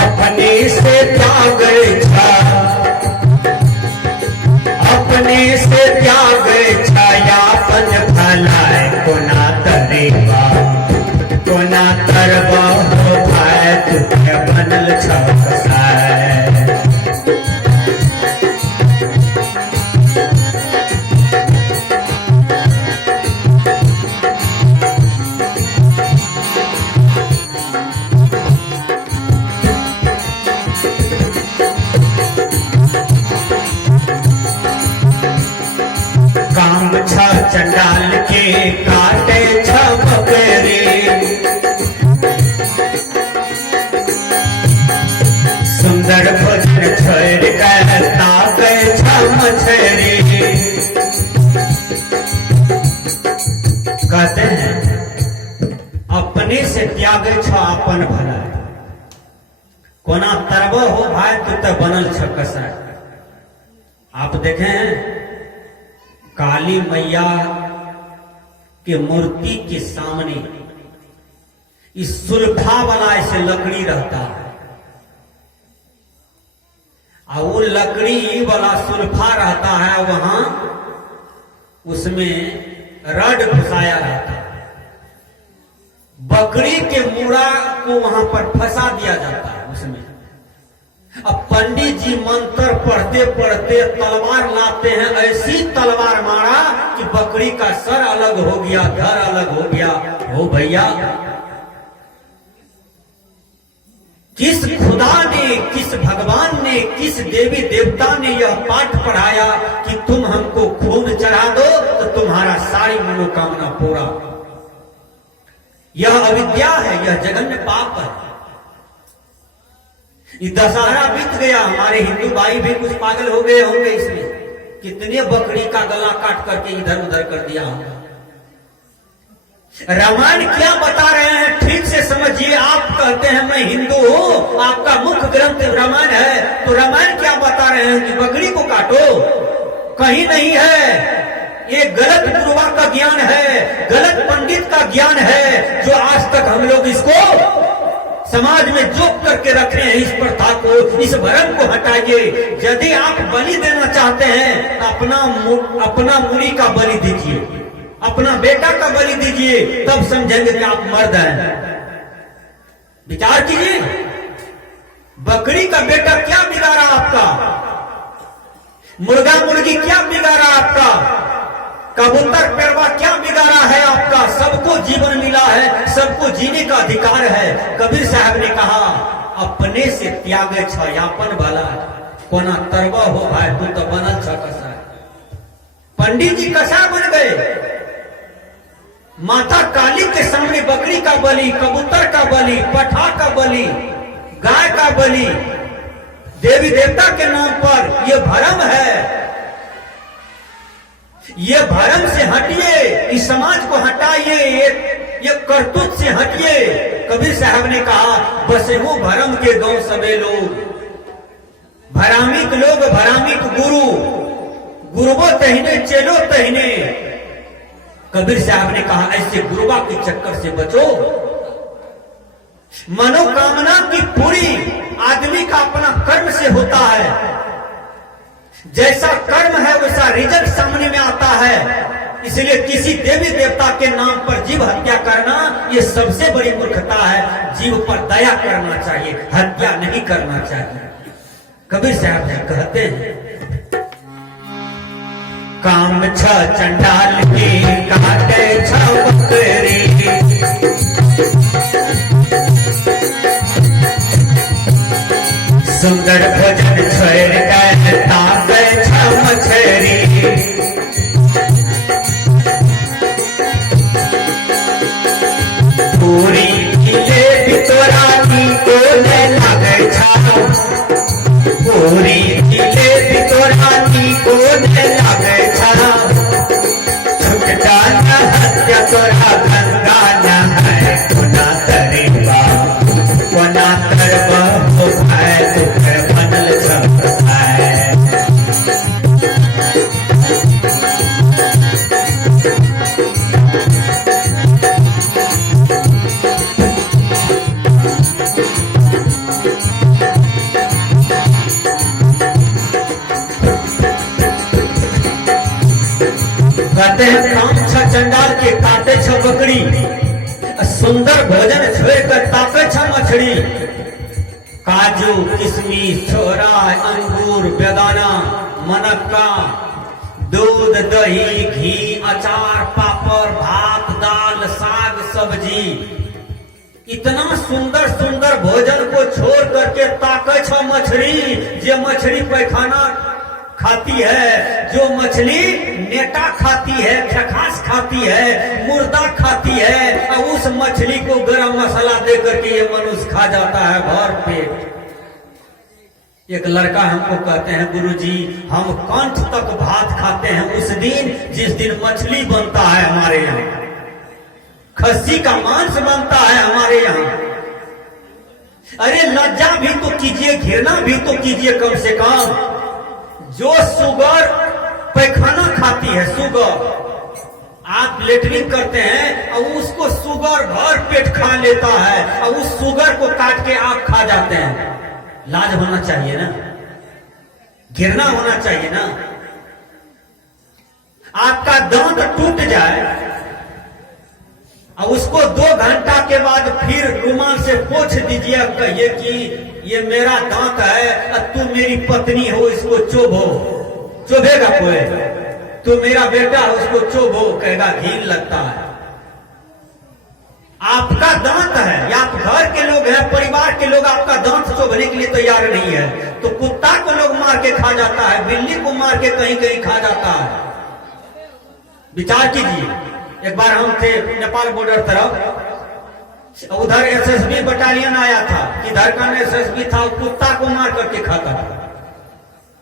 अपने से त्याग छा, अपने से त्याग छायापन भलाए कोना तरेबा, कोना तरबा हो भाई तुझे बनल छकसाए। काम छ चंडाल के काटे छ बकरे, सुंदर भोजन छोड़ कर ताके छ मछरी। कहते हैं अपने से त्यागे छ अपन भला, कोना तरबो हो भाई तू तो बनल छ कसाय। आप देखें काली मैया के मूर्ति के सामने इस सुल्फा वाला ऐसे लकड़ी रहता है, और वो लकड़ी वाला सुल्फा रहता है, वहां उसमें रड घुसाया रहता है। बकरी के मूड़ा को वहां पर फंसा दिया जाता है उसमें। अब पंडित जी मंत्र पढ़ते पढ़ते तलवार लाते हैं, ऐसी तलवार मारा कि बकरी का सर अलग हो गया, घर अलग हो गया। हो भैया, किस खुदा ने, किस भगवान ने, किस देवी देवता ने यह पाठ पढ़ाया कि तुम हमको खून चढ़ा दो तो तुम्हारा सारी मनोकामना पूरा। यह अविद्या है, यह जघन्य पाप है। ये दशहरा बीत गया, हमारे हिंदू भाई भी कुछ पागल हो गए होंगे इसमें, कितने बकरी का गला काट करके इधर उधर कर दिया होगा। रामायण क्या बता रहे हैं ठीक से समझिए। आप कहते हैं मैं हिंदू हूं, आपका मुख्य ग्रंथ रामायण है, तो रामायण क्या बता रहे हैं कि बकरी को काटो? कहीं नहीं है। ये गलत गुरुवा का ज्ञान है, गलत पंडित का ज्ञान है, जो आज तक हम लोग इसको समाज में जोक करके रख रहे हैं। इस प्रथा को, इस भ्रम को हटाइए। यदि आप बलि देना चाहते हैं, अपना मुड़ी का बलि दीजिए, अपना बेटा का बलि दीजिए, तब समझेंगे कि आप मर्द हैं। विचार कीजिए, बकरी का बेटा क्या बिगाड़ा आपका? मुर्गा मुर्गी क्या बिगाड़ा आपका? कबूतर पेड़वा क्या बिगाड़ा है आपका? सबको जीवन मिला है, सबको जीने का अधिकार है। कबीर साहब ने कहा अपने से त्याग छयापन भला, कोना तरवा हो भाई तू तो बनल छ कसाय। पंडित जी कसाय बन गए। माता काली के सामने बकरी का बलि, कबूतर का बलि, पठा का बलि, गाय का बलि, देवी देवता के नाम पर यह भ्रम है। ये भ्रम से हटिए, इस समाज को हटाइए, ये करतूत से हटिए। कबीर साहब ने कहा बसे हो भरम के गांव सबे लोग, भरामिक लोग भरामिक गुरु, गुरुवो तहीने चेलो तहीने। कबीर साहब ने कहा ऐसे गुरुवा के चक्कर से बचो। मनोकामना की पूरी आदमी का अपना कर्म से होता है। जैसा कर्म है वैसा रिजल्ट सामने में आता है। इसलिए किसी देवी देवता के नाम पर जीव हत्या करना ये सबसे बड़ी मूर्खता है। जीव पर दया करना चाहिए, हत्या नहीं करना चाहिए। कबीर साहब जी कहते हैं काम छ चंडाल के काटे छ बकरी, सुंदर भोजन छोड़ कर ताके छ मछरी। पूरी खिले बितोरानी को न लागे छा, पूरी खिले बितोरानी को न लागे छा। छुटता न हत्या तोरा गंगा न है, कोना तरेबा कोना तरबा हो भाई तुझे बनल छकसाय। कहते हैं काम छ चंडाल के काटे छ बकरी, सुंदर भोजन छोड़ कर ताके छ मछली। काजू किशमिश छोरा अंगूर बेदाना मनक्का दूध दही घी अचार पापड़ भात दाल साग सब्जी, इतना सुंदर सुंदर भोजन को छोड़ करके ताके छ मछली। जो मछली पैखाना खाती है, जो मछली नेटा खाती है, खखास खाती है, मुर्दा खाती है, और उस मछली को गरम मसाला दे करके ये मनुष्य खा जाता है भर पेट। एक लड़का हमको कहते हैं गुरुजी हम कंठ तक भात खाते हैं उस दिन जिस दिन मछली बनता है हमारे यहाँ, खस्सी का मांस बनता है हमारे यहाँ। अरे लज्जा भी तो कीजिए, घृणा भी तो कीजिए कम से कम। जो सुगर पैखाना खाती है, सुगर आप लेटरिन करते हैं और उसको सुगर भर पेट खा लेता है और उस सुगर को काट के आप खा जाते हैं। लाज होना चाहिए ना, घृणा होना चाहिए ना। आपका दांत टूट जाए और उसको 2 घंटा के बाद फिर रुमाल से पोंछ दीजिए, कहिए कि ये मेरा दांत है, तू मेरी पत्नी हो इसको चोभो, चोभेगा कोई? तू मेरा बेटा हो उसको चोभो, कहेगा घिन लगता है। आपका दांत है या आप घर के लोग हैं, परिवार के लोग आपका दांत चोभने के लिए तैयार नहीं है, तो कुत्ता को लोग मार के खा जाता है, बिल्ली को मार के कहीं कहीं खा जाता है। विचार कीजिए। एक बार हम थे नेपाल बॉर्डर तरफ, उधर एसएसबी बटालियन आया था, इधर का एसएसबी था, कुत्ता को मार करके खाता था।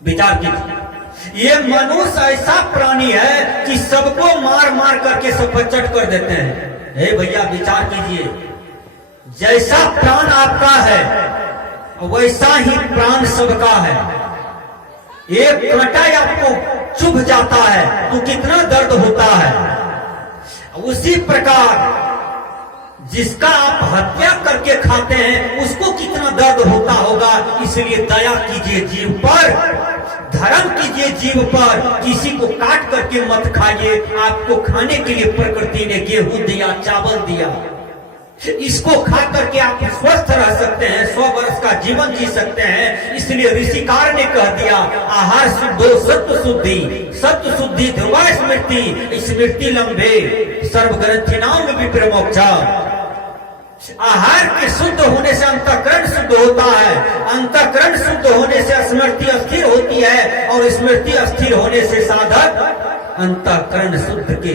विचार कीजिए। ये मनुष्य ऐसा प्राणी है कि सबको मार मार करके सब पचट कर देते हैं। हे भैया विचार कीजिए, जैसा प्राण आपका है वैसा ही प्राण सबका है। एक कांटा आपको चुभ जाता है तो कितना दर्द होता है, उसी प्रकार जिसका आप हत्या करके खाते हैं उसको कितना दर्द होता होगा। इसलिए दया कीजिए जीव पर, धर्म कीजिए जीव पर, किसी को काट करके मत खाइए। आपको खाने के लिए प्रकृति ने गेहूं दिया, चावल दिया, इसको खा करके आप स्वस्थ रह सकते हैं, 100 वर्ष का जीवन जी सकते हैं। इसलिए ऋषिकार ने कह दिया आहार शुद्धो सत्व शुद्धि, सत्व शुद्धि ध्रुवा स्मृति, स्मृति लंबे सर्वग्रंथि नाम विप्र मोक्षा। आहार के शुद्ध होने से अंतःकरण शुद्ध होता है, अंतःकरण शुद्ध होने से स्मृति अस्थिर होती है, और स्मृति अस्थिर होने से साधक अंतःकरण शुद्ध के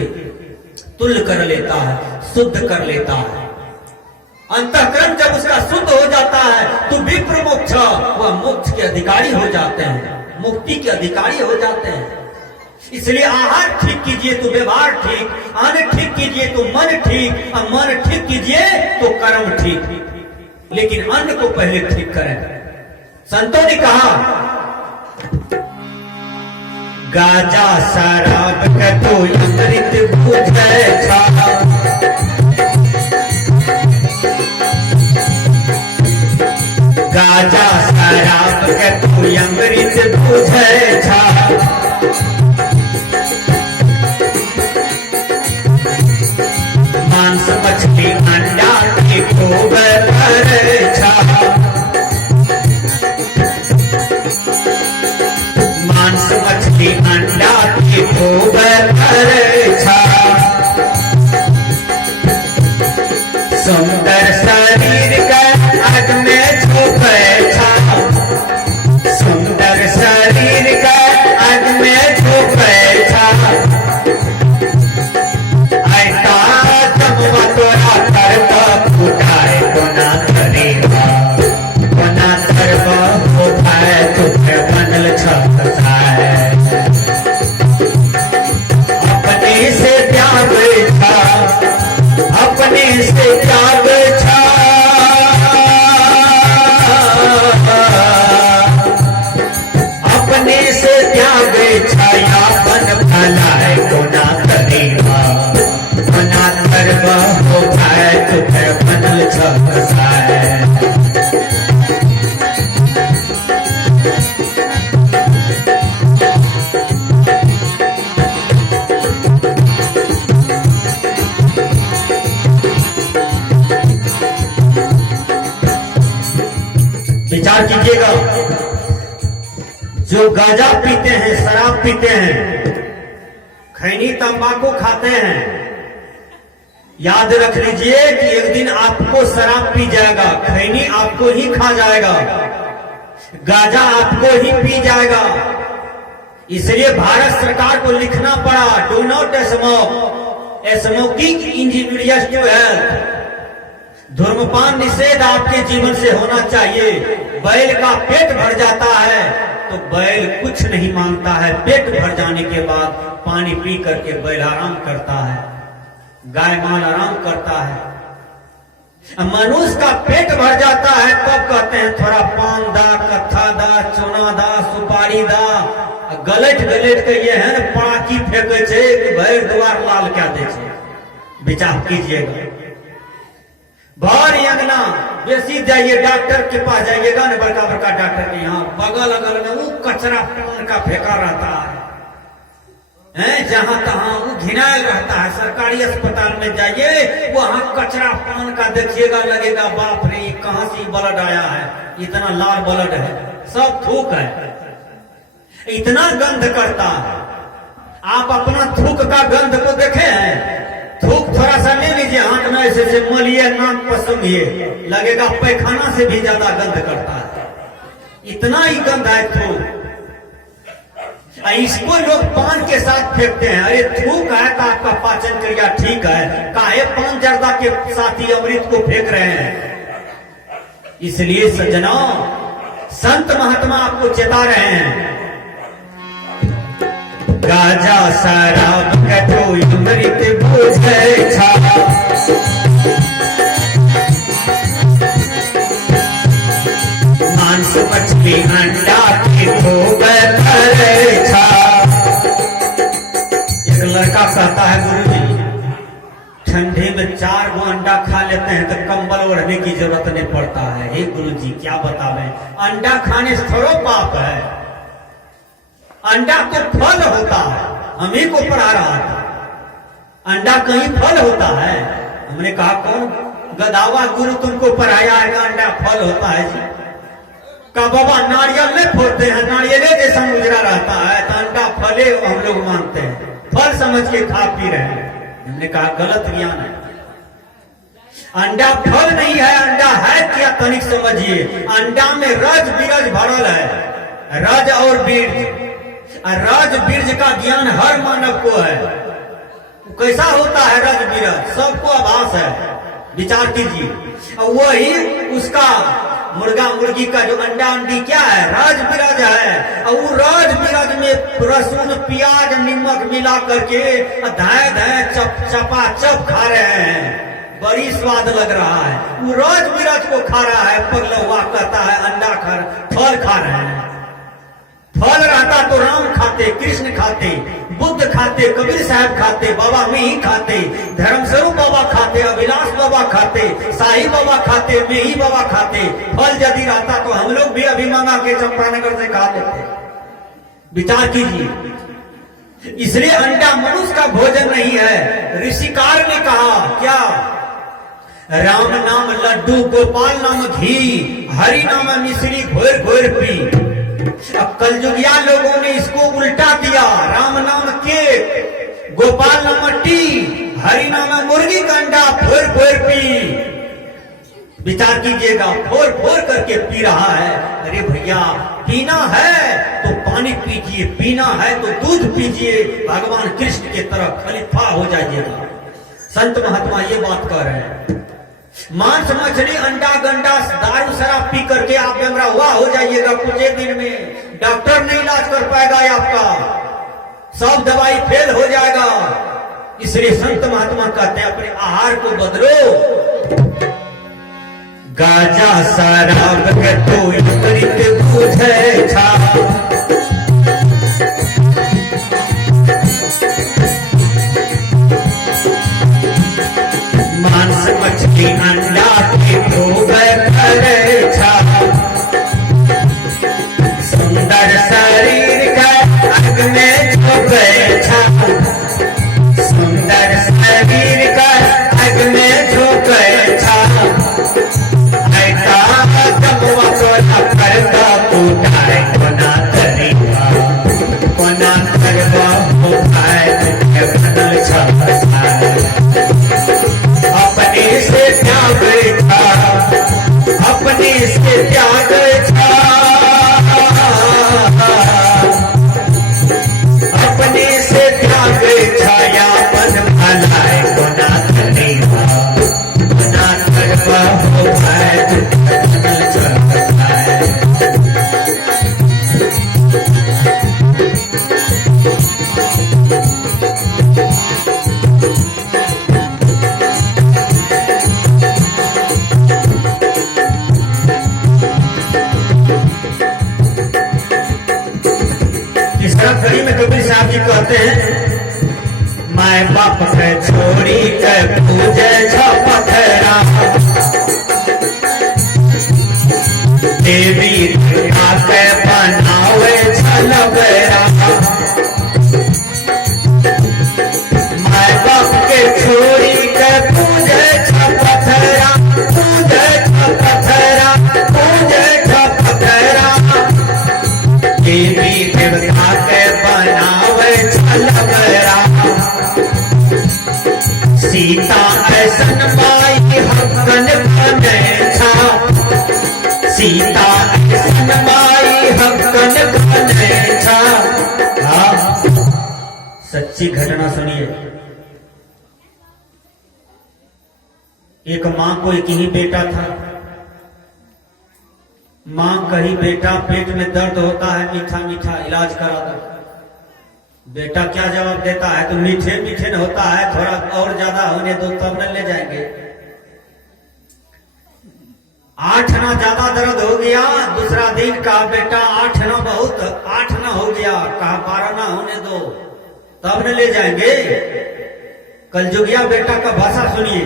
तुल्य कर लेता है, शुद्ध कर लेता है। अंतःकरण जब उसका शुद्ध हो जाता है तो विप्र मोक्ष, वह मोक्ष के अधिकारी हो जाते हैं, मुक्ति के अधिकारी हो जाते हैं। इसलिए आहार ठीक कीजिए तो व्यवहार ठीक, अन्न ठीक कीजिए तो मन ठीक, और मन ठीक कीजिए तो कर्म ठीक। लेकिन अन्न को पहले ठीक करें। संतों ने कहा गाजा शराब का तो अमृत बुझे छा, गाजा शराब के तू अमृत बुझे छा, मांस मछली अंडा की खूब करे छा, मांस मछली अंडा की खूब करे छा, सुंदर शरीर का आग में झोंके छा, सुंदर शरीर का आग में झोंके छा, ऐसा जब तोरा करता फुटाए तो ना करे विचार कीजिएगा, जो गांजा पीते हैं, शराब पीते हैं, खैनी तंबाकू खाते हैं, याद रख लीजिए कि एक दिन आपको शराब पी जाएगा, खैनी आपको ही खा जाएगा, गांजा आपको ही पी जाएगा। इसलिए भारत सरकार को लिखना पड़ा, do not smoke, smoking injurious to health. धूम्रपान निषेध आपके जीवन से होना चाहिए। बैल का पेट भर जाता है तो बैल कुछ नहीं मांगता है, पेट भर जाने के बाद पानी पी करके बैल आराम करता है, गाय माल आराम करता है। मनुष्य का पेट भर जाता है तब कहते हैं थोड़ा पान दा, कत्था दा, चोना दा, सुपारी दा, गलट गलट के ये है न पड़ाकी फेंके छे कि भैर द्वार लाल क्या दे छे। विचार कीजिएगा, भर अंगना बेसी जाइए, डॉक्टर के पास जाइएगा ना, बड़का बड़का डॉक्टर के यहाँ बगल अगल में वो कचरा पान का फेंका रहता है, जहां तहां वो घिनायल रहता है। सरकारी अस्पताल में जाइए, वहां कचरा पान का देखिएगा, लगेगा बाप रे कहां से ब्लड आया है, इतना लाल ब्लड है, सब थूक है, इतना गंध करता है। आप अपना थूक का गंध को देखे हैं? थूक थोड़ा सा ले लीजिए, हाथ में ऐसे मलिए, नाक पर सूंघिए, लगेगा पैखाना से भी ज्यादा गंध करता है, इतना ही गंध है थूक। इसको लोग पान के साथ फेंकते हैं। अरे थूक है तो आपका पाचन क्रिया ठीक है, काहे पान जर्दा के साथ ही अमृत को फेंक रहे हैं? इसलिए सज्जनों, संत महात्मा आपको चेता रहे हैं, गाजा शराब कटो अमृत बुझे छा, मांस मछली अंडा के गोबर करे छा। एक लड़का कहता है, गुरुजी ठंडे में 4 गो अंडा खा लेते हैं तो कंबल ओढ़ने की जरूरत नहीं पड़ता है। हे गुरुजी क्या बतावें, अंडा खाने से थोड़ा पाप है, अंडा को फल होता है। हम ही को पढ़ा रहा था, अंडा कहीं फल होता है? हमने कहा कौन गदावा गुरु तुमको पढ़ाया है अंडा फल होता है जी? का बाबा नारियल नहीं फोड़ते हैं, नारियले जैसा उजरा रहता है तो अंडा फले हम लोग मानते हैं, फल समझ के खा पी रहे हैं। हमने कहा गलत ज्ञान है, अंडा फल नहीं है, अंडा है क्या तनिक समझिए। अंडा में रज बीरज भरल है, रज और बीर्ज, रज बीर्ज का ज्ञान हर मानव को है। कैसा होता है रज बीरज, सबको आभास है। विचार कीजिए, वही उसका मुर्गा मुर्गी का जो अंडा अंडी क्या है, रज बीरज है। और वो रज बीरज में लहसुन प्याज नमक मिला करके धाय धाय चपा चप खा रहे हैं, बड़ी स्वाद लग रहा है। वो रज बीरज को खा रहा है, पगलवा कहता है अंडा खा, फल खा रहे हैं। फल रहता तो राम खाते, कृष्ण खाते, बुद्ध खाते, कबीर साहब खाते, बाबा में ही खाते, धर्मस्वरूप बाबा खाते, अभिलाष बाबा खाते, साई बाबा खाते, में ही बाबा खाते। फल यदि रहता तो हम लोग भी अभी मांगा के चंपानगर से खा लेते। विचार कीजिए, इसलिए अंडा मनुष्य का भोजन नहीं है। ऋषिकार ने कहा क्या, राम नाम लड्डू, गोपाल नाम घी, हरि नाम मिश्री घोर घोर पी। अब कलयुगिया लोगों ने इसको उल्टा दिया, राम नाम केक, गोपाल नाम टी, हरि नाम मुर्गी का अंडा फोर फोर पी। विचार कीजिएगा, फोर फोर करके पी रहा है। अरे भैया पीना है तो पानी पीजिए, पीना है तो दूध पीजिए, भगवान कृष्ण के तरफ खलीफा हो जाइएगा। संत महात्मा ये बात कह रहे हैं। मांस मछली अंडा गंडा दारू शराब पी करके आप बेमरा हुआ हो जाइएगा, कुछ एक दिन में डॉक्टर नहीं इलाज कर पाएगा आपका, सब दवाई फेल हो जाएगा। इसलिए संत महात्मा कहते हैं अपने आहार को बदलो। गाजा शराब के तो अमृत बुझे छा, मांस मछली अंडा के गोबर करे छा, सुंदर शरीर का अग में झोंके छा, सुंदर शरीर का अग में झोंके छा, ऐसा जब वो भरतगढ़ी में कबीर साहब जी कहते हैं, माय बाप के छोड़ी के पूजे पथरा, देवी दुर्गा के बनावे छलबरा। माय बाप के छोड़ी के पूजे पथरा, पूजे पथरा, पूजे पथरा, देवी दुर्गा के बनावे छलबरा। सीता ऐसन माई हकन बने था, सीता ऐसन माई हकन बने था। सच्ची घटना सुनिए। एक मां को एक ही बेटा था। मां कही बेटा पेट में दर्द होता है, मीठा मीठा इलाज करा दो। बेटा क्या जवाब देता है, तो मीठे मीठे न होता है, थोड़ा और ज्यादा होने दो तब न ले जाएंगे। 8 आना ज्यादा दर्द हो गया, दूसरा दिन कहा बेटा 8 आना बहुत, 8 आना हो गया, कहा 12 आना होने दो तब न ले जाएंगे। कलजुगिया बेटा का भाषा सुनिए।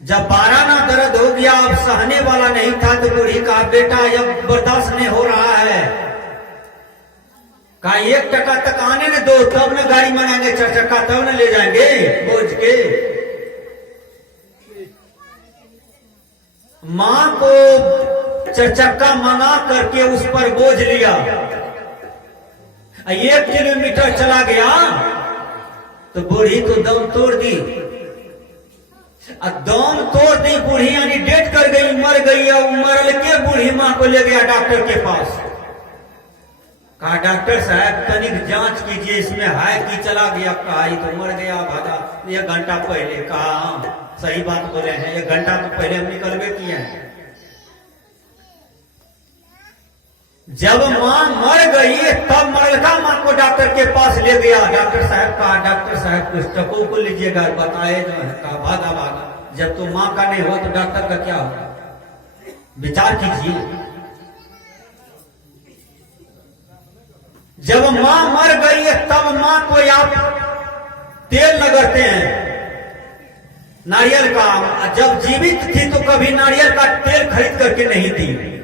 जब 12 आना दर्द हो गया, अब सहने वाला नहीं था, तो बूढ़ी कहा बेटा अब बर्दाश्त नहीं हो रहा है, कहा 1 टका तक आने न दो तब न गाड़ी मंगाएंगे 4 चक्का, तब न ले जाएंगे बोझ के। मां को 4 चक्का मंगा करके उस पर बोझ लिया। 1 किलोमीटर चला गया तो बूढ़ी तो दम तोड़ दी। दम तोड़ दी बूढ़ी, यानी डेट कर गई, मर गई। और मरल के बूढ़ी मां को ले गया डॉक्टर के पास। कहा डॉक्टर साहब तनिक जांच कीजिए, इसमें है कि चला गया। कहा ये तो मर गया, भागा 1 घंटा पहले। कहा सही बात बोले हैं, 1 घंटा तो पहले हम निकलवे किए हैं। जब मां मर गई तब मरलका मां को डॉक्टर के पास ले गया। डॉक्टर साहब कहा डॉक्टर साहब कुछ टको को लीजिएगा, बताए जो है। कहा भागा भागा, जब तो मां का नहीं हुआ तो डॉक्टर का क्या होगा, विचार कीजिए। जब मां मर गई है तब मां को आप तेल लगाते हैं नारियल का। जब जीवित थी तो कभी नारियल का तेल खरीद करके नहीं दी।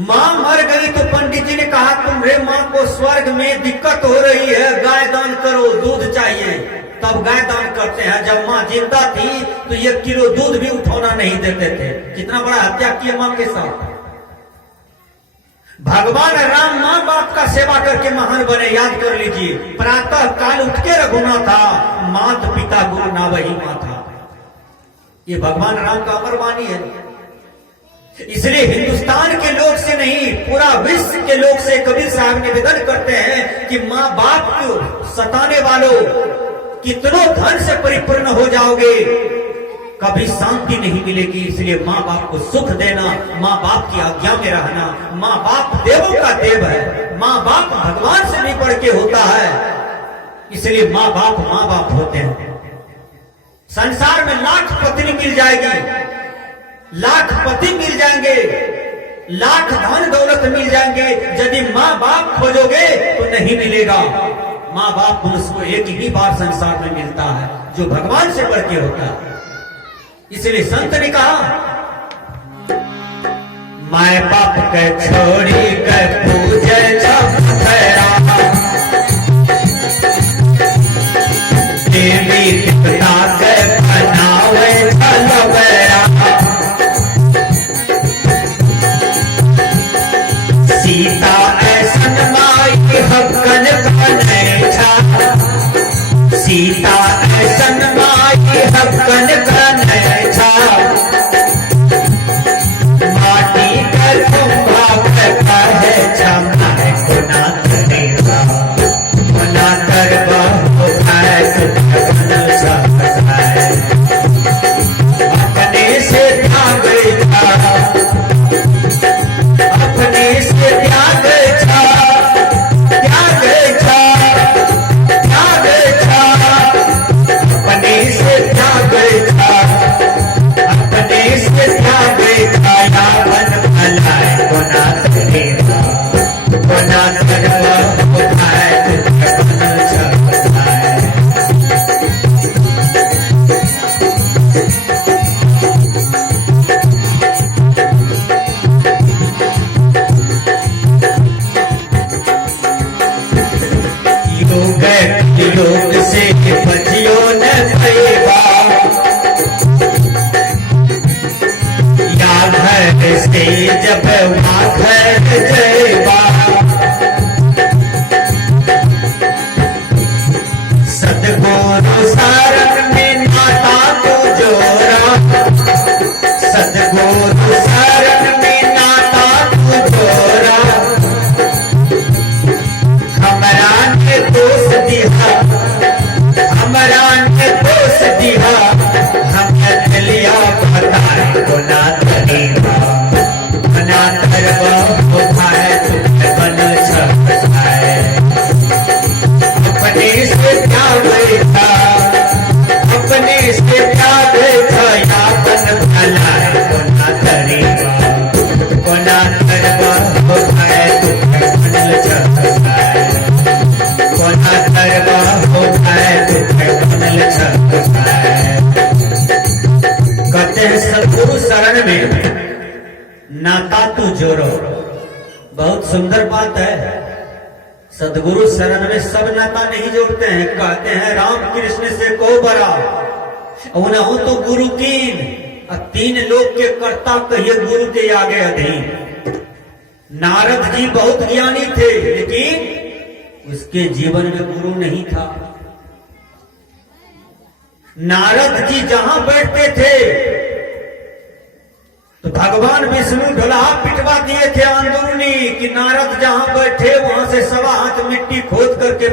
मां मर गई तो पंडित जी ने कहा तुम्हारे मां को स्वर्ग में दिक्कत हो रही है, गाय दान करो, दूध चाहिए, तब गाय दान करते हैं। जब मां जिंदा थी तो 1 किलो दूध भी उठौना नहीं देते थे। कितना बड़ा हत्या किया मां के साथ। भगवान राम मां बाप का सेवा करके महान बने, याद कर लीजिए। प्रातः काल उठ के रघुना था, मात पिता गुरु ना वही मां था। ये भगवान राम का अमर वाणी है। इसलिए हिंदुस्तान के लोग से नहीं, पूरा विश्व के लोग से कबीर साहब निवेदन करते हैं कि मां बाप को सताने वालों, कितनों धन से परिपूर्ण हो जाओगे, कभी शांति नहीं मिलेगी। इसलिए माँ बाप को सुख देना, माँ बाप की आज्ञा में रहना। माँ बाप देवों का देव है, माँ बाप भगवान से भी बढ़ के होता है। इसलिए माँ बाप होते हैं। संसार में लाख पत्नी मिल जाएगी, लाख पति मिल जाएंगे, लाख धन दौलत मिल जाएंगे, यदि माँ बाप खोजोगे तो नहीं मिलेगा। माँ बाप मनुष्य को एक ही बार संसार में मिलता है, जो भगवान से बढ़ के होता है। इसलिए संत ने कहा माय बाप के छोड़ी के पूजे पथरा, देवी पिता के बनावे छलबरा। सीता ऐसन माई हकन बने था, सीता ऐसन माई हकन बने था। माटी का कुंभा है जमाए जब वाखर जयबा सदगुरु शरण में नाता तू जोरा, सदगुरु शरण में नाता तू जोरा। हमरा ने दोष दिया, हमरा ने दोष दिया, हम चलिया बताए गुना तरीबा, गुना तरवा उठाए तुझे बन छाए। अपने से क्या बैठा, अपने से क्या बैठा, यापन भलाए गुना तरीबा, गुना तरवा उठाए तुझे बन छाए। गुना तरवा उठाए तुझे बन छाए। कहते हैं सदगुरु शरण में नाता तू जोड़ो। बहुत सुंदर बात है। सदगुरु शरण में सब नाता नहीं जोड़ते हैं। कहते हैं राम कृष्ण से को बरा उन्हों तो गुरु कीन, और 3 लोग के कर्ता कहिए गुरु के आगे अधीन। नारद जी बहुत ज्ञानी थे, लेकिन उसके जीवन में गुरु नहीं था। नारद जी जहां बैठते थे तो भगवान विष्णु ढोलहा पिटवा दिए थे अंदरूनी कि नारद जहां बैठे वहां से 1.25 हाथ मिट्टी खोद करके